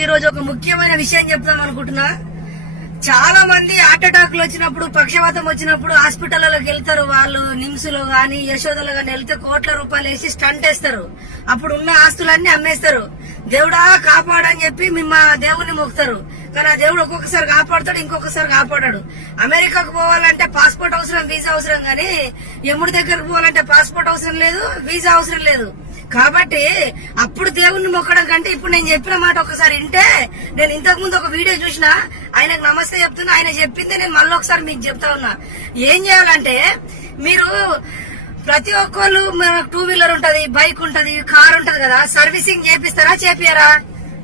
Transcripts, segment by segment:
ఈ రోజు ఒక ముఖ్యమైన విషయం చెప్తాం అనుకుంటున్నా. చాలా మంది హార్ట్ అటాక్ లు వచ్చినప్పుడు, పక్షవాతం వచ్చినప్పుడు హాస్పిటల్లోకి వెళ్తారు. వాళ్ళు నిమ్స్ లో గాని యశోదలో గాని వెళ్తే కోట్ల రూపాయలు వేసి స్టంట్ వేస్తారు. అప్పుడు ఉన్న ఆస్తులన్నీ అమ్మేస్తారు. దేవుడా కాపాడని చెప్పి మిమ్మ దేవుణ్ణి మొక్కుతారు. కానీ ఆ దేవుడు ఒక్కొక్కసారి కాపాడుతాడు, ఇంకొకసారి కాపాడాడు. అమెరికాకు పోవాలంటే పాస్పోర్ట్ అవసరం, వీసా అవసరం. గానీ యముడి దగ్గరకు పోవాలంటే పాస్పోర్ట్ అవసరం లేదు, వీసా అవసరం లేదు. కాబట్టి అప్పుడు దేవుణ్ణి మొక్కడం కంటే ఇప్పుడు నేను చెప్పిన మాట ఒకసారి వింటే, నేను ఇంతకు ముందు ఒక వీడియో చూసిన, ఆయనకు నమస్తే చెప్తున్నా. ఆయన చెప్పింది నేను మళ్ళీ ఒకసారి మీకు చెప్తా ఉన్నా. ఏం చేయాలంటే, మీరు ప్రతి ఒక్కళ్ళు టూ వీలర్ ఉంటది, బైక్ ఉంటది, కార్ ఉంటది కదా, సర్వీసింగ్ చేపిస్తారా చేపియరా?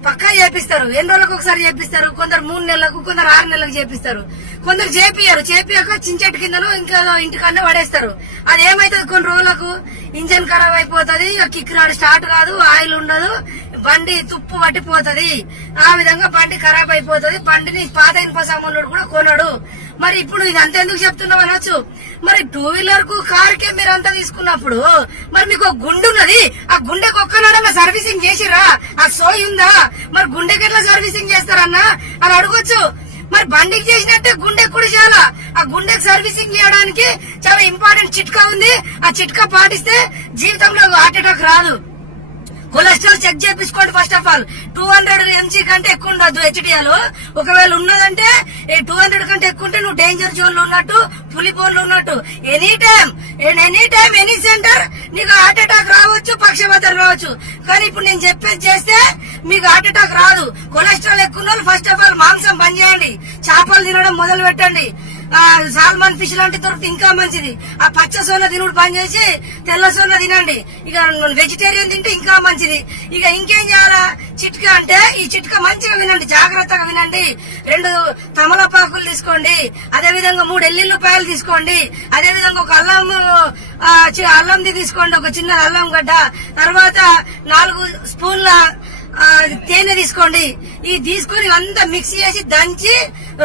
పక్కా చేపిస్తారు. ఎన్ని రోజులకు ఒకసారి చేపిస్తారు. కొందరు 3 నెలలకు, కొందరు 6 నెలలకు చేపిస్తారు. కొందరు చేపియరు. చేపియాక చించెట్టు కిందనో ఇంకా ఇంటికన్నా పడేస్తారు. అది ఏమైతుంది, కొన్ని రోజులకు ఇంజన్ ఖరాబ్ అయిపోతుంది, కిక్ రాడు, స్టార్ట్ కాదు, ఆయిల్ ఉండదు, బండి తుప్పు పట్టిపోతుంది. ఆ విధంగా బండి ఖరాబ్ అయిపోతుంది. బండిని పాత ఇనుప సామాన్లు కూడా కొనడు. మరి ఇప్పుడు ఇది అంతెందుకు చెప్తున్నాం అనొచ్చు. మరి టూ వీలర్ కు, కార్ కే మీరు అంతా తీసుకున్నప్పుడు మరి మీకు ఒక గుండె ఉన్నది, ఆ గుండెకి ఒక్కనాడన్నా సర్వీసింగ్ చేసిరా? ఆ సోయి ఉందా? మరి గుండెకి ఎట్లా సర్వీసింగ్ చేస్తారన్నా అని అడగొచ్చు. మరి బండికి చేసినట్టే గుండెకి కూడా చేయాలా. ఆ గుండెకి సర్వీసింగ్ చేయడానికి చాలా ఇంపార్టెంట్ చిట్కా ఉంది. ఆ చిట్కా పాటిస్తే జీవితంలో హార్ట్ అటాక్ రాదు. కొలెస్ట్రాల్ చెక్ చేపించుకోండి. ఫస్ట్ ఆఫ్ ఆల్ 200 mg కంటే ఎక్కువ ఉండదు హెచ్డిఎల్. ఒకవేళ ఉన్నదంటే 200 కంటే ఎక్కువ ఉంటే నువ్వు డేంజర్ జోన్ లో ఉన్నట్టు, పులి బోన్ లో ఉన్నట్టు. ఎనీ టైం ఎనీ సెంటర్ నీకు హార్ట్ అటాక్ రావచ్చు, పక్షవాతం రావచ్చు. కానీ ఇప్పుడు నేను చెప్పేది చేస్తే మీకు హార్ట్ అటాక్ రాదు. కొలెస్ట్రాల్ ఎక్కువ ఉన్న వాళ్ళు ఫస్ట్ ఆఫ్ ఆల్ మాంసం బంద్ చేయండి. చేపలు తినడం మొదలు పెట్టండి. సాల్మన్ ఫిష్ లాంటి దొరికితే ఇంకా మంచిది. ఆ పచ్చ సోన తినుడు బంద్ చేసి తెల్ల సోన తినండి. ఇక వెజిటేరియన్ తింటే ఇంకా మంచిది. ఇక ఇంకేం చేయాలా చిట్కా అంటే, ఈ చిట్కా మంచిగా వినండి, జాగ్రత్తగా వినండి. 2 తమలపాకులు తీసుకోండి. అదే విధంగా 3 ఎల్లుల్లిపాయలు తీసుకోండి. అదే విధంగా ఒక అల్లంది తీసుకోండి, ఒక చిన్న అల్లం గడ్డ. తర్వాత 4 స్పూన్ల తేనె తీసుకోండి. ఇది తీసుకొని అంతా మిక్స్ చేసి దంచి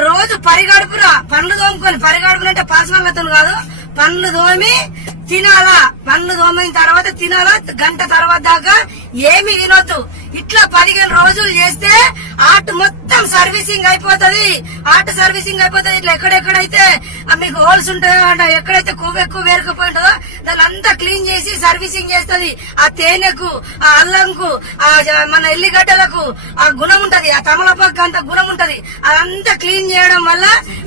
రోజు పరిగడుపున పండ్లు తోముకొని, పరిగడుపున అంటే పాసనలతో కాదు, పండ్లు తోమి తినాలా. పండ్లు తోమిన తర్వాత తినాలా. గంట తర్వాత దాకా ఏమి తినొద్దు. ఇట్లా 15 రోజులు చేస్తే హార్ట్ మొత్తం సర్వీసింగ్ అయిపోతుంది. హార్ట్ సర్వీసింగ్ అయిపోతుంది. ఇట్లా ఎక్కడెక్కడైతే మీకు హోల్స్ ఉంటాయో, ఎక్కడైతే కొవ్వు ఎక్కువ వేరుకుపోయి ఉంటుందో దాన్ని అంతా క్లీన్ చేసి సర్వీసింగ్ చేస్తుంది. ఆ తేనెకు, ఆ అల్లంకు, ఆ మన ఎల్లిగడ్డలకు ఆ గుణం ఉంటది. ఆ తమలపాకు అంత గుణం ఉంటది. అదంతా క్లీన్ చేయడం వల్ల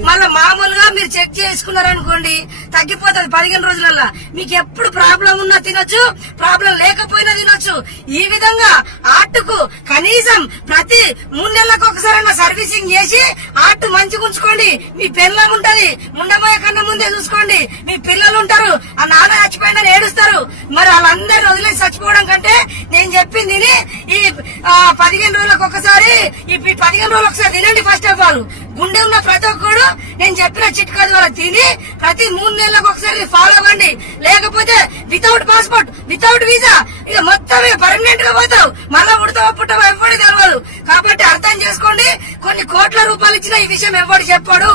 మళ్ళీ మామూలుగా మీరు చెక్ చేసుకున్నారనుకోండి తగ్గిపోతుంది 15 రోజులలో. మీకు ఎప్పుడు ప్రాబ్లం ఉన్నా తినొచ్చు, ప్రాబ్లం లేకపోయినా తినొచ్చు. ఈ విధంగా హార్ట్ కు కనీసం ప్రతి 3 నెలలకు ఒకసారైనా సర్వీసింగ్ చేసి హార్ట్ మంచిగా ఉంచుకోండి. మీ పిల్లం ఉంటది, ముండమయ్య కన్నా ముందే చూసుకోండి. మీ పిల్లలు ఉంటారు, ఆ నాన్న చచ్చిపోయినా ఏడుస్తారు. మరి వాళ్ళందరూ వదిలేసి చచ్చిపోవడం కంటే నేను చెప్పింది ఈ 15 రోజులకు ఒకసారి, ఈ 15 రోజులకు ఒకసారి తినండి. ఫస్ట్ ఆఫ్ ఆల్ గుండె ఉన్న ప్రతి ఒక్కడు నేను చెప్పిన చిట్కా ద్వారా తిని ప్రతి 3 నెలలకు ఒకసారి ఫాలో అవ్వండి. లేకపోతే వితౌట్ పాస్పోర్ట్, వితౌట్ వీసా ఇక మొత్తం పర్మనెంట్ గా పోతావు. మళ్ళా పుడతావో పుట్టవో ఎవరికి తెలియదు. కాబట్టి అర్థం చేసుకోండి. కొన్ని కోట్ల రూపాయలు ఇచ్చిన ఈ విషయం ఎవరు చెప్పడు.